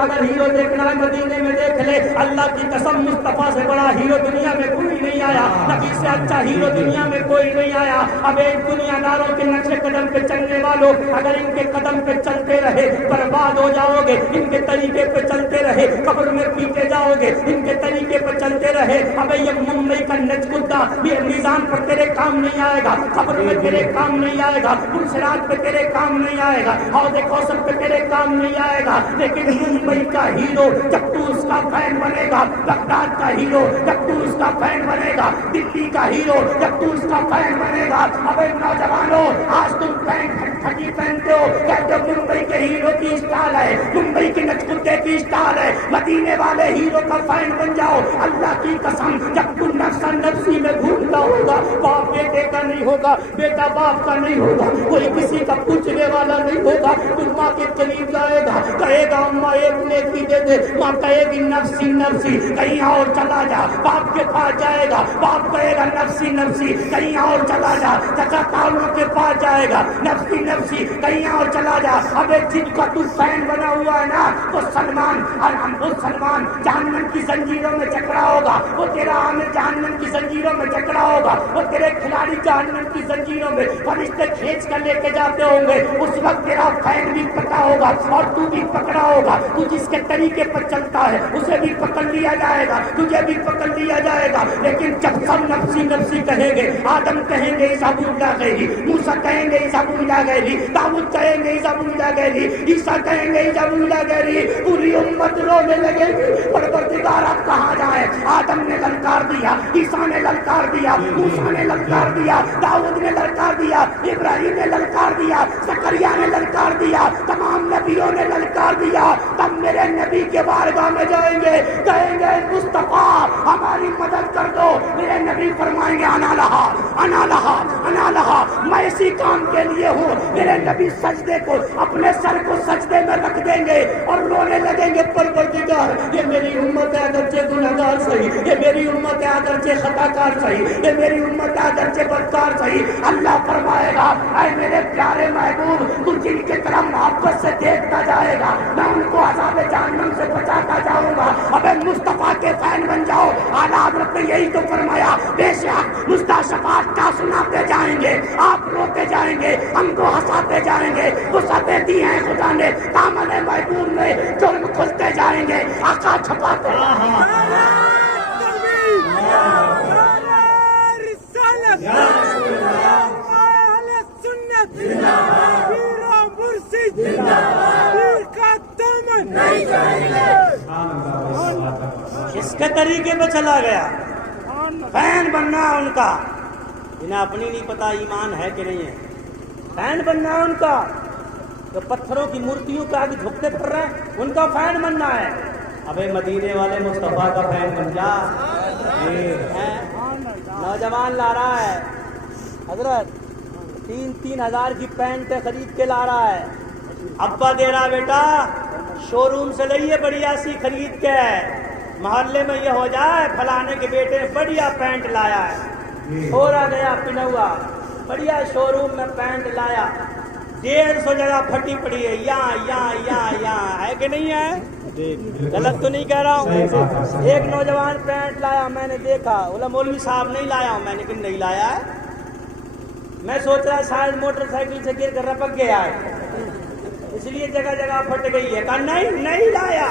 اگر ہیرو دیکھنا ہے مدینے میں دیکھ لے. اللہ کی قسم مصطفیٰ سے بڑا ہیرو دنیا میں کوئی نہیں آیا, نبی سے اچھا ہیرو دنیا میں کوئی نہیں آیا. اب ایک دنیا داروں کے نقش قدم پہ چلنے والوں, اگر ان کے قدم پہ چلتے رہے برباد ہو جاؤ گے. ان کے طریقے پہ چلتے رہے قبر میں پیٹے جاؤ گے. ان کے طریقے پہ چلتے رہے اب یہ ممبئی کا نجگدہ یہ میزان پر تیرے کام نہیں آئے گا, قبر میں تیرے کام نہیں آئے گا, پلسرات پہ تیرے کام نہیں آئے گا, حوض کوثر پہ تیرے کام نہیں آئے گا. لیکن ممبئی کا ہیرو جب تو اس کا فین بنے گا, بغداد کا ہیرو جب تو اس کا فین بنے گا, دلی کا ہیرو جب تو اس کا فین بنے گا. ابے نوجوانوں آج تم پینٹ پھٹی پہنتے ہو, کہتے ہو ممبئی کے ہیرو کی اسٹائل ہے, ممبئی کے نچکدے کی اسٹائل ہے. مدینے والے ہیرو کا فین بن جاؤ. اللہ کی قسم جب تم نفسا نفسی میں گھومتا ہوگا, باپ بیٹے کا نہیں ہوگا, بیٹا باپ کا نہیں ہوگا, کوئی کسی کا پوچھنے والا نہیں ہوگا. تم ماں کے قریب جائے گا, کہے گا اماں ایک نیکی دے دے, ماں کہے گی نفسی نفسی, کہیں اور چلا جا. باپ کے پاس جائے گا, باپ کہے گا نفسی نفسی, کہیں اور چلا جا. چچا تاؤوں کے پاس جائے گا, نفسی نفسی, کہیں اور چلا جا. ابے جن کا تو فین بنا ہوا ہے نا وہ سلمان, وہ سلمان جہنم کی زنجیروں میں جکڑا ہوگا, وہ تیرا عامر جہنم کی زنجیروں میں جکڑا ہوگا, وہ تیرے کھلاڑی جہنم کی زنجیروں میں فرشتے کھینچ کر لے کے جاتے ہوں گے. اس وقت تیرا فین بھی پکڑا ہوگا اور تو بھی پکڑا ہوگا. تو جس کے طریقے پر چلتا ہے اسے بھی پکڑ لیا جائے گا, تجھے بھی پکڑ لیا جائے گا. لیکن جب سب نفسی نفسی کہیں گے, آدم کہیں گے زبور گیری, موسیٰ کہیں گے زبور گیری, داؤد کہیں گے زبور گیری, عیسیٰ کہیں گے زبور گیری, پوری امت رونے لگے گی پروردگار آپ کہاں جائے. آدم نے للکار دیا, عیسیٰ نے للکار دیا, موسیٰ نے للکار دیا, داؤد نے للکار دیا, ابراہیم نے للکار دیا, زکریا نے للکار دیا, تمام نبیوں نے للکار دیا. تب میرے نبی کے بارگاہ میں جائیں گے, کہیں گے مصطفیٰ ہماری مدد کر دو. میرے نبی فرمائیں گے انا لہا انا لہا انا لہا, میں اسی کام کے لیے ہوں. میرے نبی سجدے کو اپنے سر کو سجدے میں رکھ دیں گے اور رونے لگیں گے پروردگار یہ میری امت ہے اگرچہ گنہگار صحیح, یہ میری امت ہے اگرچہ خطا کار صحیح, یہ میری امت ہے اگرچہ بدکار صحیح. اللہ فرمائے گا اے میرے پیارے محبوب تو جن کی طرف محبت سے دیکھتا جائے گا میں ان کو عذاب جہنم سے بچاتا جاؤں گا. ابے مصطفیٰ کے فین بن جاؤ. اعلیٰ حضرت نے یہی تو فرمایا, بے شک مصطفیٰ شفاعت کا سناتے جائیں گے, آپ روتے جائیں گے, ہم کو ہنساتے جائیں گے. وسعتیں دی ہیں خدا نے, دامن محبوب میں جرم کھلتے جائیں گے, آقا چھپاتے اس کے طریقے پہ چلا گیا. فین بننا ان کا, انہیں اپنی نہیں پتا ایمان ہے کہ نہیں ہے. فین بننا ان کا, تو پتھروں کی مورتیوں کے آگے جھکتے پھر رہے ہیں, ان کا فین بننا ہے. ابے مدینے والے مصطفیٰ کا فین بن جا. نوجوان لا رہا ہے حضرت 3,000 کی پینٹ خرید کے لا رہا ہے, ابا دے رہا بیٹا شو روم سے لئیے بڑھیا سی خرید کے, محلے میں یہ ہو جائے فلانے کے بیٹے نے بڑھیا پینٹ لایا ہے, چھوڑا گیا پنوا, بڑھیا شو روم میں پینٹ لایا, 150 جگہ پھٹی پڑی ہے, یہاں ہے کہ نہیں ہے؟ غلط تو نہیں کہہ رہا ہوں. ایک نوجوان پینٹ لایا, میں نے دیکھا, بولا مولوی صاحب نہیں لایا ہوں. میں نے کہ نہیں لایا ہے, میں سوچ رہا شاید موٹر سائیکل سے گر کر رپک گیا ہے اس لیے جگہ جگہ پھٹ گئی ہے. کہا نہیں لایا.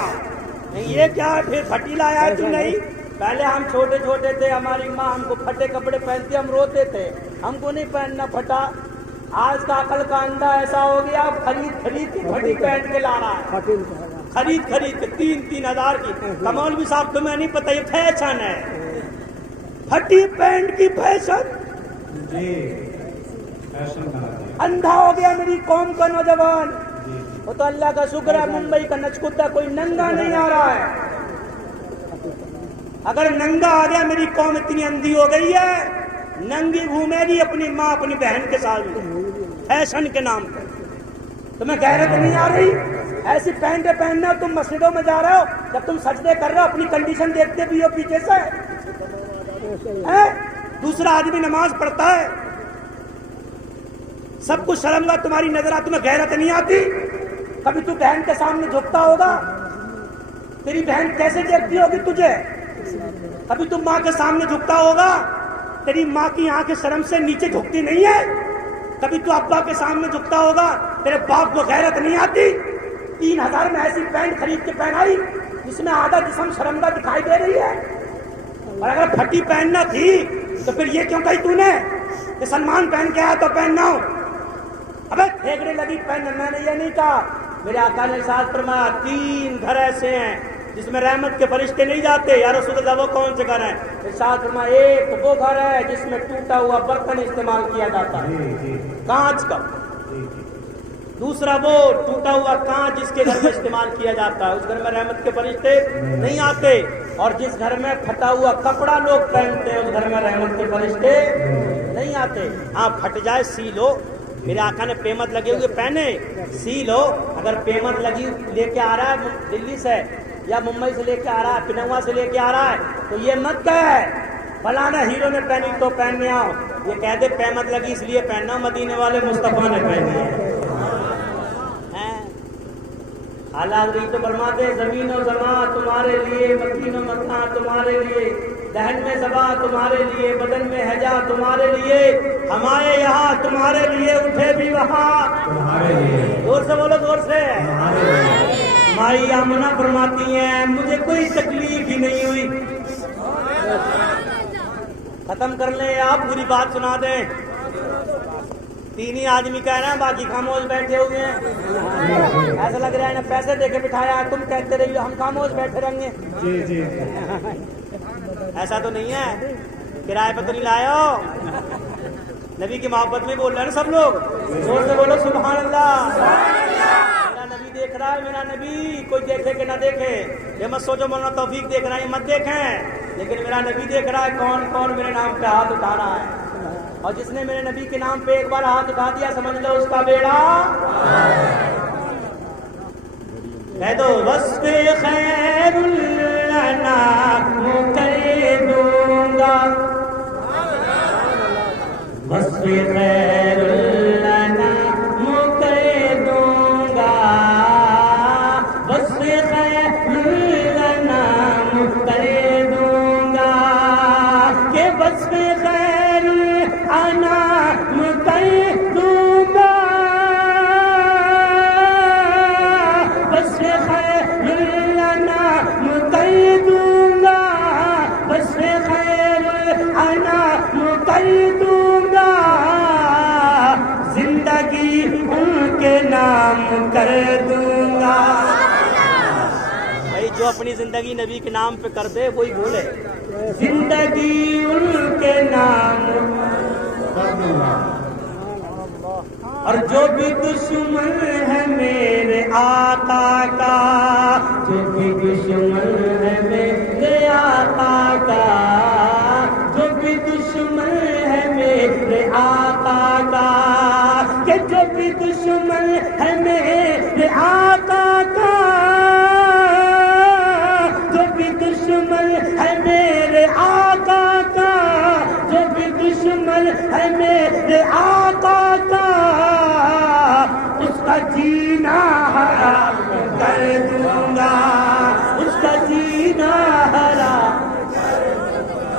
نہیں یہ کیا پھر پھٹی لایا ہے تو نہیں؟ پہلے ہم چھوٹے چھوٹے تھے, ہماری ماں ہم کو پھٹے کپڑے پہنتی, ہم روتے تھے, ہم کو نہیں پہننا پھٹا. آج کا عقل کا اندھا ایسا ہو گیا, خرید کی پھٹی پہن کے لا رہا ہے, خرید کے 3,000 کی. کمال بھی صاحب تمہیں نہیں پتہ یہ فیشن ہے, پھٹی پینٹ کی فیشن. اندھا ہو گیا میری قوم کا نوجوان. وہ تو اللہ کا شکر ہے ممبئی کا نچکتا کوئی ننگا نہیں آ رہا ہے. اگر ننگا آ گیا میری قوم اتنی اندھی ہو گئی ہے, ننگی گھومے گی اپنی ماں اپنی بہن کے ساتھ فیشن کے نام پر. تمہیں غیرت نہیں آ رہی؟ ایسی پینٹیں پہننا, تم مسجدوں میں جا رہے ہو, جب تم سجدے کر رہے ہو اپنی کنڈیشن دیکھتے بھی ہو پیچھے سے. دوسرا آدمی نماز پڑھتا ہے, سب کچھ شرمگاہ تمہاری نظر آتی, تمہیں غیرت نہیں آتی؟ کبھی تو بہن کے سامنے جھکتا ہوگا, تیری بہن کیسے دیکھتی ہوگی تجھے؟ کبھی تم ماں کے سامنے جھکتا ہوگا؟ تیری ماں کی آنکھ شرم سے نیچے جھکتی نہیں ہے؟ کبھی تو ابا کے سامنے جھکتا ہوگا؟ تیرے باپ کو غیرت نہیں آتی؟ 3000 میں ایسی پینٹ خرید کے پہنائی جس میں آدھا جسم شرمندہ دکھائی دے رہی ہے، اور اگر پھٹی پہننا تھی تو پھر یہ کیوں کہی تو نے کہ سلمان پہن کے آیا تو پہننا ہو؟ ابے پھینکنے لگی پہن، میں نے یہ نہیں کہا۔ میرے آقا نے ارشاد فرمایا 3 گھر ایسے ہیں جس میں رحمت کے فرشتے نہیں جاتے۔ یا رسول اللہ وہ کون سے گھر ہیں؟ ارشاد فرمایا ایک وہ گھر ہے جس میں ٹوٹا ہوا برتن استعمال کیا جاتا ہے کانچ کا، دوسرا وہ ٹوٹا ہوا کانچ جس کے گھر میں استعمال کیا جاتا ہے، اس گھر میں رحمت کے فرشتے نہیں آتے، اور جس گھر میں پھٹا ہوا کپڑا لوگ پہنتے ہیں اس گھر میں رحمت کے فرشتے نہیں آتے۔ ہاں پھٹ جائے سی لو، میرے آقا نے پیمت لگے ہوئے پہنے سی لو۔ اگر پیمت لگی لے کے آ رہا ہے دلی سے یا ممبئی سے لے کے آ رہا ہے، پنوا سے لے کے آ رہا ہے، تو یہ مت کہے فلانا ہیرو نے پہنی تو پہننے آؤ، یہ کہہ دے پیمت لگی اس لیے پہننا، مدینے والے مصطفیٰ نے پہنی ہے۔ حالات تو فرماتے زمین و زمان تمہارے لیے، مکین و مکان تمہارے لیے، دہن میں زبا تمہارے لیے، بدن میں ہجا تمہارے لیے، ہمارے یہاں تمہارے لیے، اٹھے بھی وہاں تمہارے لیے۔ زور سے بولو، زور سے۔ مائی آمنہ فرماتی ہیں مجھے کوئی تکلیف ہی نہیں ہوئی۔ ختم کر لیں، آپ پوری بات سنا دیں۔ 3 ہی آدمی کہہ رہے ہیں، باقی خاموش بیٹھے ہوئے ہیں۔ ایسا لگ رہا ہے نا پیسے دے کے بٹھایا ہے، تم کہتے رہیے ہم خاموش بیٹھے رہیں گے۔ جی ایسا تو نہیں ہے، کرائے پہ تو نہیں لائے ہو، نبی کی محبت میں بول رہے ہیں سب لوگ، زور سے بولو سبحان اللہ۔ میرا نبی دیکھ رہا ہے، میرا نبی، کوئی دیکھے کہ نہ دیکھے، یہ مت سوچو مولانا توفیق دیکھ رہا ہے، یہ مت دیکھیں، لیکن میرا نبی دیکھ رہا ہے کون کون میرے نام پہ ہاتھ اٹھا رہا ہے، اور جس نے میرے نبی کے نام پہ ایک بار ہاتھ اٹھا دیا سمجھ لو اس کا بیڑا کہہ دو وصف خیر الانام کر دوں گا، وصف خیر الانام کر دوں گا، وصف خیر الانام کر دوں گا، کہ وصف خیر الانام کر دوں گا، وصف خیر الانام کر دوں گا، وصف خیر الانام کر دوں گا، زندگی ان کے نام کر دوں گا۔ بھائی جو اپنی زندگی نبی کے نام پہ کر دے وہی بولے، زندگی ان کے نام کر دوں گا، اور جو بھی دشمن ہے میرے آقا کا، جو بھی دشمن ہے میرے آقا کا، جو بھی دشمن ہے میرے آقا کا، کہ جو بھی دشمن ہے میرے آقا کا، جو بھی دشمن ہے میرے آقا کا، جو بھی دشمن ہے میرے آقا کا، اس کا جینا حرام کر دوں گا، اس کا جینا حرام،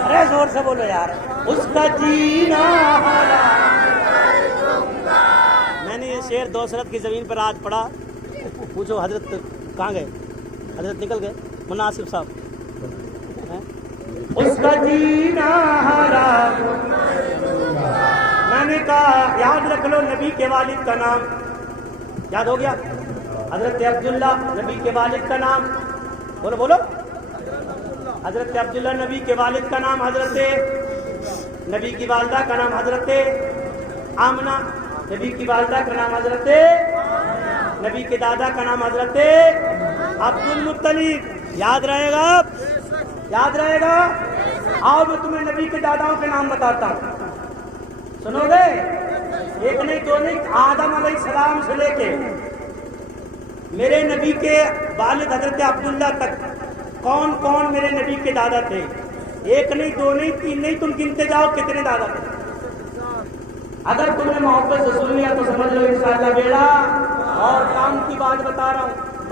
ارے زور سے بولو یار، اس کا جینا حرام کر دوں گا۔ میں نے یہ شعر دوسرت کی زمین پر آج پڑھا، پوچھو حضرت کہاں گئے؟ حضرت نکل گئے، مناسب صاحب، اس کا جینا حرام۔ میں نے کہا یاد رکھ لو نبی کے والد کا نام، یاد ہو گیا؟ حضرت عبداللہ نبی کے والد کا نام، بولو بولو، حضرت عبداللہ نبی کے والد کا نام، حضرت نبی کی والدہ کا نام حضرت آمنہ، نبی کی والدہ کا نام حضرت، نبی کے دادا کا نام حضرت عبد المطلب۔ یاد رہے گا؟ یاد رہے گا؟ آؤ میں تمہیں نبی کے داداؤں کے نام بتاتا ہوں، سنو گے؟ ایک نہیں دو نہیں، آدم علیہ السلام سے لے کے میرے نبی کے والد حضرت عبداللہ تک کون کون میرے نبی کے دادا تھے؟ ایک نہیں دو نہیں تین نہیں، تم گنتے جاؤ کتنے دادا تھے۔ اگر تم نے محبت سے سن لیا تو سمجھ لو انشاءاللہ بیڑا، اور کام کی بات بتا رہا ہوں،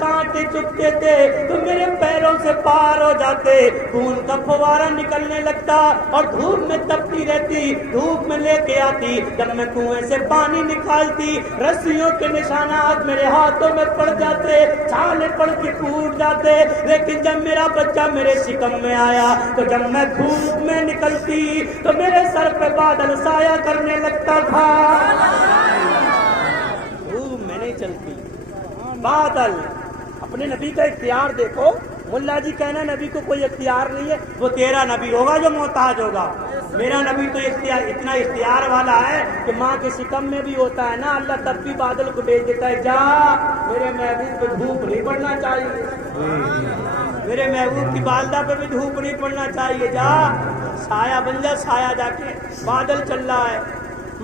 کانٹے چبھتے تھے تو میرے پیروں سے پار ہو جاتے، خون کا فوارہ نکلنے لگتا اور دھوپ میں تپتی رہتی، دھوپ میں لے کے آتی، جب میں کنویں سے پانی نکالتی رسیوں کے نشانات میرے ہاتھوں میں پڑ جاتے، چھالے پڑ کے ٹوٹ جاتے، لیکن جب میرا بچہ میرے شکم میں آیا تو جب میں دھوپ میں نکلتی تو میرے سر پہ بادل سایہ کرنے لگتا تھا۔ دھوپ میں نہیں چلتی، بادل۔ اپنے نبی کا اختیار دیکھو، ملا جی کہنا نبی کو کوئی اختیار نہیں ہے، وہ تیرا نبی ہوگا جو محتاج ہوگا، میرا نبی تو اتنا اختیار والا ہے کہ ماں کے شکم میں بھی ہوتا ہے نا، اللہ تب بھی بادل کو بھیج دیتا ہے، جا میرے محبوب پہ دھوپ نہیں پڑنا چاہیے، میرے محبوب کی والدہ پہ بھی دھوپ نہیں پڑنا چاہیے، جا سایہ بن جا، سایہ جا کے بادل چل رہا ہے۔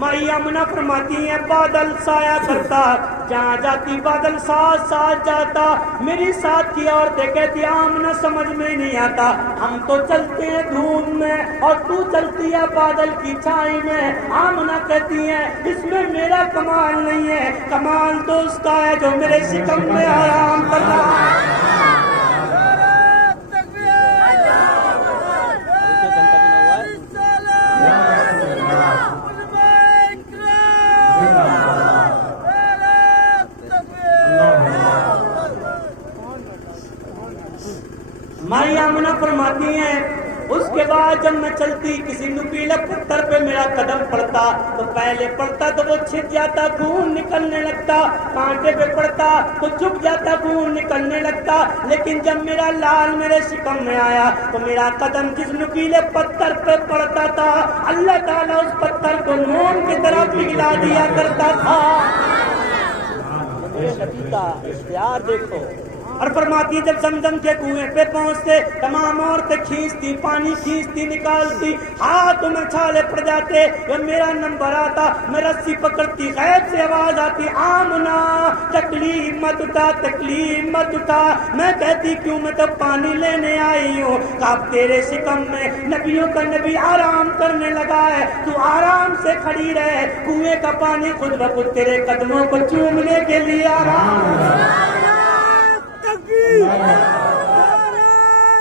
مائی آمنہ فرماتی ہیں بادل سایہ کرتا، جہاں جاتی بادل ساتھ ساتھ جاتا، میری ساتھ کی عورتیں کہتی آمنہ سمجھ میں نہیں آتا، ہم تو چلتے ہیں دھوپ میں اور تو چلتی ہے بادل کی چھائی میں۔ آمنہ کہتی ہیں اس میں میرا کمال نہیں ہے، کمال تو اس کا ہے جو میرے شکم میں آرام کر رہا ہے۔ مائی آمنہ فرماتی ہیں اس کے بعد جب میں چلتی کسی نکیلے پتھر پہ میرا قدم پڑتا تو پہلے پڑتا تو وہ چھٹ جاتا، خون نکلنے لگتا، کانٹے پہ پڑتا تو چپ جاتا، خون نکلنے لگتا، لیکن جب میرا لال میرے شکم میں آیا تو میرا قدم جس نکیلے پتھر پہ پڑتا تھا اللہ تعالیٰ اس پتھر کو موم کی طرح پگھلا دیا کرتا تھا۔ میرے نبی کا اختیار دیکھو۔ اور فرماتی جب زمزم کے کنویں پہ پہنچتے تمام عورتیں کھینچتی، پانی کھینچتی نکالتی، ہاتھوں میں چھالے پڑ جاتے، جب میرا نمبر آتا میں رسی پکڑتی، غیب سے آواز آتی آمنہ تکلیف مت اٹھا، تکلیف مت اٹھا، میں کہتی کیوں، میں تو پانی لینے آئی ہوں، اب تیرے شکم میں نبیوں کا نبی آرام کرنے لگا ہے، تو آرام سے کھڑی رہے، کنویں کا پانی خود بخود تیرے قدموں کو چومنے کے لیے آرام۔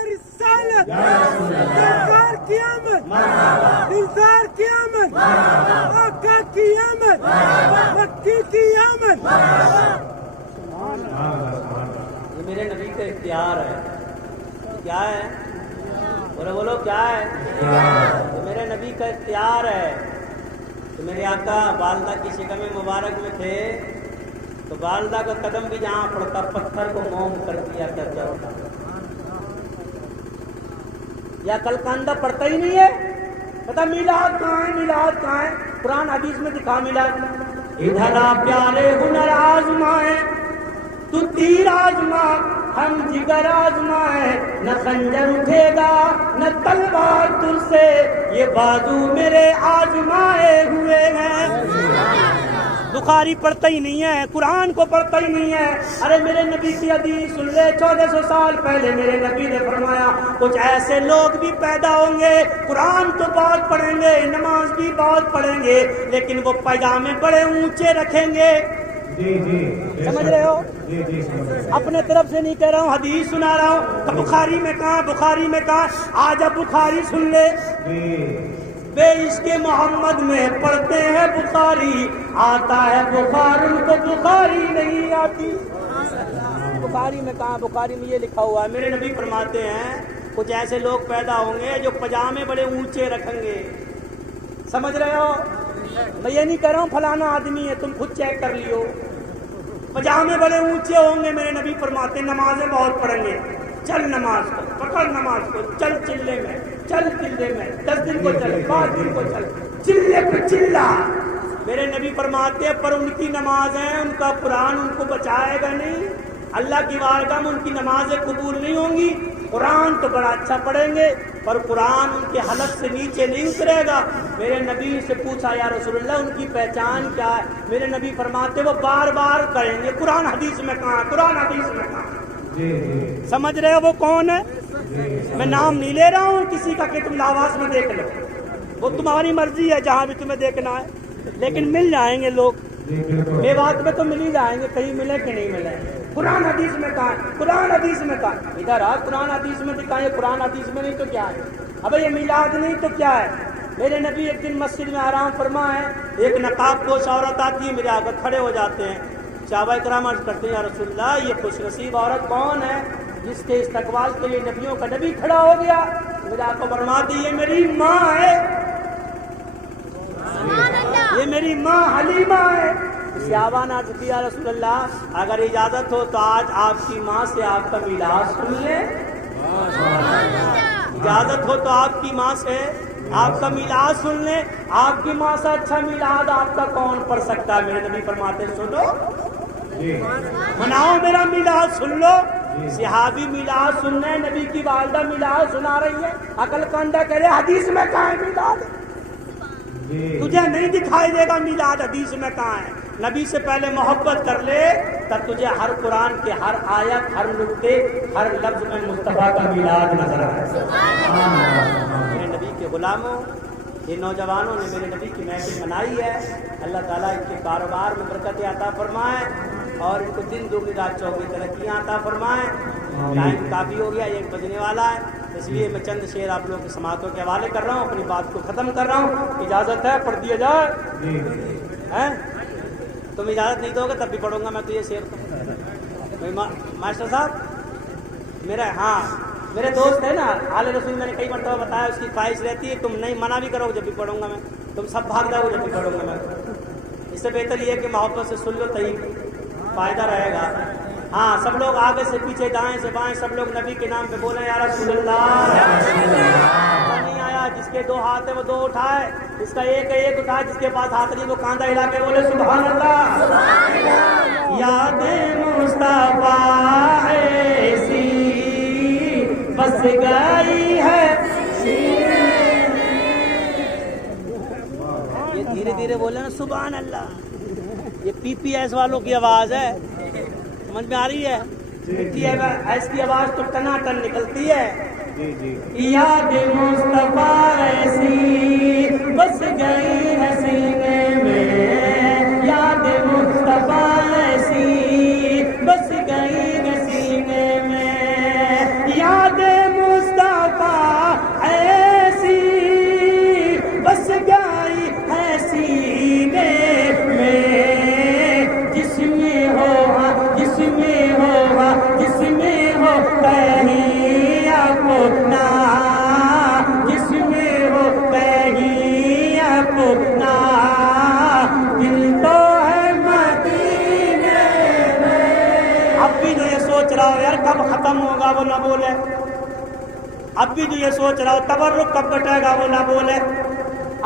رسالت انتظار قیامت، انتظار قیامت، آقا کی آمد، مکی کی آمد۔ یہ میرے نبی کا اختیار ہے، کیا ہے؟ بولو کیا ہے؟ یہ میرے نبی کا اختیار ہے۔ تو میرے آقا والدہ کی شکم مبارک میں تھے تو والدہ کا قدم بھی جہاں پڑتا پتھر کو موم کر دیا کرتا تھا، یا کلکندہ پڑتا ہی نہیں ہے، پتا میلاد کہاں ہے، میلاد کہاں ہے؟ قرآن حدیث میں دکھا میلاد۔ ادھر آ پیارے ہنر آزمائے تو تیر آزما، ہم جگر آزمائے، نہ خنجر اٹھے گا نہ تلوار تر سے، یہ بازو میرے آزمائے ہوئے ہیں۔ بخاری پڑھتا ہی نہیں ہے، قرآن کو پڑھتا ہی نہیں ہے۔ ارے میرے نبی کی حدیث سن لے، 1400 سال پہلے میرے نبی نے فرمایا کچھ ایسے لوگ بھی پیدا ہوں گے قرآن تو بہت پڑھیں گے، نماز بھی بہت پڑھیں گے، لیکن وہ پائجامے بڑے اونچے رکھیں گے۔ سمجھ رہے ہو؟ اپنے طرف سے نہیں کہہ رہا ہوں، حدیث سنا رہا ہوں۔ تو بخاری میں کہاں، بخاری میں کہاں؟ آج اب بخاری سن لے، بے عشق محمد میں پڑھتے ہیں بخاری، آتا ہے بخار ان کو بخاری نہیں آتی۔ بخاری میں کہاں؟ بخاری میں یہ لکھا ہوا ہے، میرے نبی فرماتے ہیں کچھ ایسے لوگ پیدا ہوں گے جو پجامے بڑے اونچے رکھیں گے۔ سمجھ رہے ہو؟ میں یہ نہیں کہہ رہا ہوں فلانا آدمی ہے، تم خود چیک کر لیو۔ پجامے بڑے اونچے ہوں گے، میرے نبی فرماتے ہیں نمازیں بہت پڑھیں گے۔ چل نماز کو پکڑ، نماز کو چل، چلے میں چل، چلے میں 10 دن کو چل، 5 دن کو چل، چلے پہ چلا۔ میرے نبی فرماتے ہیں پر ان کی نمازیں، ان کا قرآن ان کو بچائے گا نہیں، اللہ کی بارگاہ میں ان کی نمازیں قبول نہیں ہوں گی۔ قرآن تو بڑا اچھا پڑھیں گے پر قرآن ان کے حلق سے نیچے نہیں اترے گا۔ میرے نبی سے پوچھا یا رسول اللہ ان کی پہچان کیا ہے؟ میرے نبی فرماتے وہ بار بار کریں گے قرآن حدیث میں کہاں، قرآن حدیث میں کہاں۔ سمجھ رہے ہو وہ کون ہے؟ میں نام نہیں لے رہا ہوں کسی کا کہ تم لاواز میں دیکھ لو، وہ تمہاری مرضی ہے جہاں بھی تمہیں دیکھنا ہے، لیکن مل جائیں گے لوگ۔ میوات میں تو مل ہی جائیں گے، کہیں ملے کہ نہیں ملے. قرآن حدیث میں کہاں ہے؟ قرآن حدیث میں کہاں ہے؟ ادھر آ، قرآن حدیث میں دکھائیں. قرآن حدیث میں نہیں تو کیا ہے؟ ابھی یہ میلاد نہیں تو کیا ہے؟ میرے نبی ایک دن مسجد میں آرام فرما ہے، ایک نقاب پوش عورت آتی ہے، میرے آگے کھڑے ہو جاتے ہیں. صحابہ کرام عرض کرتے ہیں یا رسول اللہ یہ خوش نصیب عورت کون ہے جس کے استقبال کے لیے نبیوں کا نبی کھڑا ہو گیا؟ میرے آقا فرماتے یہ میری ماں ہے، یہ میری ماں حلیمہ ہے. صحابہ نے عرض کیا رسول اللہ اگر اجازت ہو تو آج آپ کی ماں سے آپ کا میلاد سن لیں. اجازت ہو تو آپ کی ماں سے آپ کا میلاد سن لیں. آپ کی ماں سے اچھا میلاد آپ کا کون پڑھ سکتا ہے؟ میرے نبی فرماتے سنو مناؤ میرا میلاد سن لو. صحابی میلاد سننے، نبی کی والدہ میلاد سنا رہی ہے. عقل کا اندھا کہہ رہے حدیث میں کہاں ہے میلاد؟ تجھے نہیں دکھائی دے گا میلاد حدیث میں کہاں ہے. نبی سے پہلے محبت کر لے تب تجھے ہر قرآن کے ہر آیت، ہر نقطے، ہر لفظ میں مصطفیٰ کا میلاد نظر آئے. میرے نبی کے غلاموں، یہ نوجوانوں نے میرے نبی کی محفل منائی ہے. اللہ تعالیٰ ان کے کاروبار میں برکت عطا فرمائے اور ان کو دن دوگنی رات چوگنی ترقیاں عطا فرمائے. ٹائم کافی ہو گیا، 1 بجنے والا ہے، اس لیے میں چند شعر آپ لوگوں کی سماعتوں کے حوالے کر رہا ہوں، اپنی بات کو ختم کر رہا ہوں. اجازت ہے پڑھ دیا جائے؟ تم اجازت نہیں دو گے تب بھی پڑھوں گا میں تو یہ شعر. ماسٹر صاحب میرے دوست ہے نا آل رسول، میں نے کئی مرتبہ بتایا اس کی خواہش رہتی ہے تم نہیں منع بھی کرو جب بھی پڑھوں گا میں، تم سب بھاگ جاؤ جب بھی پڑھوں گا میں. اس سے بہتر یہ ہے کہ محبت سے سن لو تھی فائدہ رہے گا. ہاں سب لوگ آگے سے پیچھے، دائیں سے بائیں، سب لوگ نبی کے نام پہ بولیں یا رسول اللہ. نہیں آیا جس کے 2 ہاتھ ہیں وہ 2 اٹھائے، جس کا ایک اٹھائے، جس کے پاس ہاتھ نہیں وہ کاندھا ہلا کے بولے سبحان اللہ. یاد مصطفیٰ ایسی بس گئی ہے. یہ دھیرے دھیرے بولے نا سبحان اللہ. یہ پی پی ایس والوں کی آواز ہے، سمجھ میں آ رہی ہے؟ ایس کی آواز تو ٹنا ٹن نکلتی ہے. یاد مصطفیٰ ایسی بس گئی ہے سینے میں، یاد مصطفیٰ ایسی بس گئی ہے سینے میں، یاد مصطفیٰ ایسی بس گئی ہے سینے میں، جس میں ہو جس میں ہو جس میں ہو کہیں اپنا، جس میں ہو کہیں اپنا، دل تو ہے مدینے میں. اب بھی جو یہ سوچ رہا ہو یار کب ختم ہوگا وہ نہ بولے. اب بھی جو یہ سوچ رہا ہو تبرک کب کٹے گا وہ نہ بولے.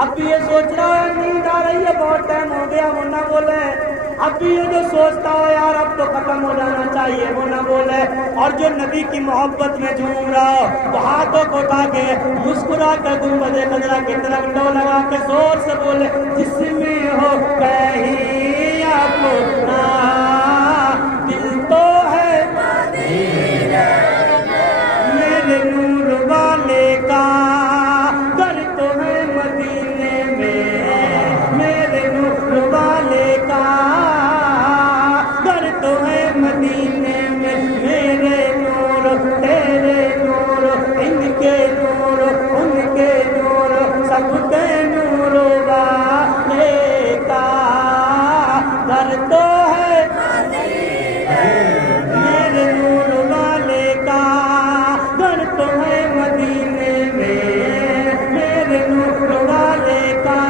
اب بھی یہ سوچ رہا ہے نیند آ رہی ہے بہت ٹائم ہو گیا وہ نہ بولے. اب بھی یہ جو سوچتا ہو یار اب تو ختم ہو جانا چاہیے وہ نہ بولے. اور جو نبی کی محبت میں جھوم رہا ہو تو ہاتھوں کو اٹھا کے مسکرا کر گنبد خضرا کی طرف ڈو لگا کے زور سے بولے جس میں ہو کہیں اپنا، دل تو ہے میرے نور والے کا، گھر تو ہے مدینے میں، میرے نور والے کا گھر تو ہے مدینے میں، میرے نور تیرے نور ان کے نور ان کے نور سب کے نور والے کا گھر تو ہے میرے نور والے کا گھر تو ہے مدینے میں، میرے نور والے کا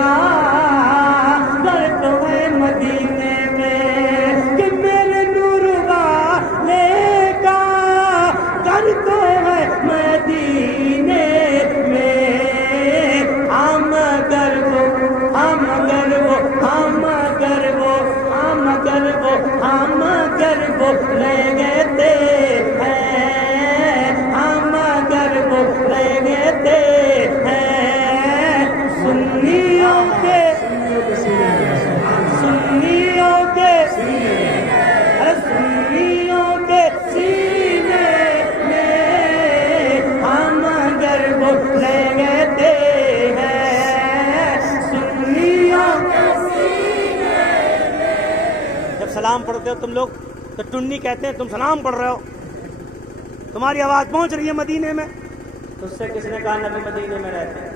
گھر تو ہے مدینے میں، کہ میرے نور والے کا گھر تو ہے مدینے میں. ہم اگر وہ ہم اگر وہ ہم اگر وہ ہم اگر وہ ہم اگر وہ رہ گئے ہیں، ہم اگر وہ رہ گئے ہیں سنیوں کے سنیوں کے ارے سنیوں کے سینے میں، ہم اگر وہ رہ گئے ہیں سنیوں کے سینے پڑھتے ہو تم لوگ تو ٹنی کہتے ہیں، تم سلام پڑھ رہے ہو، تمہاری آواز پہنچ رہی ہے مدینے میں. تو اس سے کس نے کہا نبی مدینے میں رہتے ہیں؟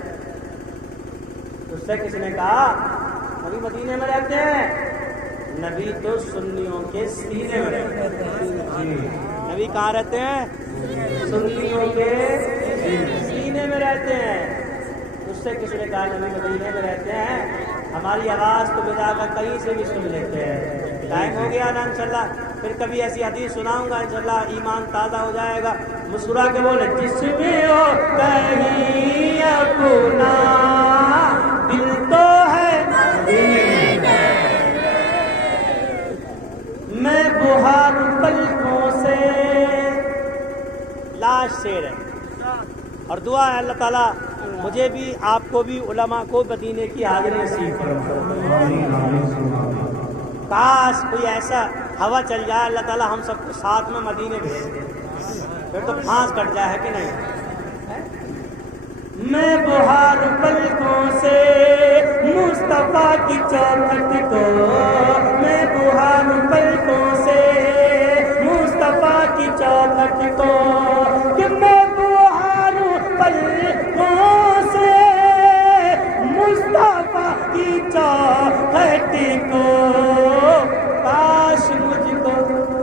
اس سے کس نے کہا نبی مدینے میں رہتے ہیں؟ نبی تو سنیوں کے سینے میں رہتے ہیں. نبی کہاں رہتے ہیں؟ سنیوں کے سینے میں رہتے ہیں. اس سے کس نے کہا نبی مدینے میں رہتے ہیں؟ ہماری آواز کو بجا کر کہیں سے بھی سن لیتے ہیں. ٹائم ہو گیا نا انشاءاللہ، پھر کبھی ایسی حدیث سناؤں گا انشاءاللہ، ایمان تازہ ہو جائے گا. مسکرا کے بولے جس میں ہو کہیں اپنا دل تو ہے میں بہار پلکوں سے. لاش شعر ہے اور دعا ہے اللہ تعالیٰ مجھے بھی آپ کو بھی علماء کو مدینے کی حاضری نصیب کرے. کاش کوئی ایسا ہوا چل جائے اللہ تعالیٰ ہم سب کو ساتھ میں مدینے بھیج دے، پھر تو پھانس کٹ جائے کہ نہیں. میں بہار پلکوں سے مصطفیٰ کی چوکھٹ کو، میں بہار پلکوں سے مصطفیٰ کی چوکھٹ کو، کہ میں بہار پلکوں سے مصطفیٰ کی چوکھٹ کو. کاش مجھ کو،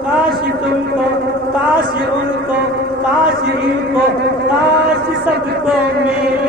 کاش تم کو، کاش ان کو، کاش ان کو، کاش سب کو مل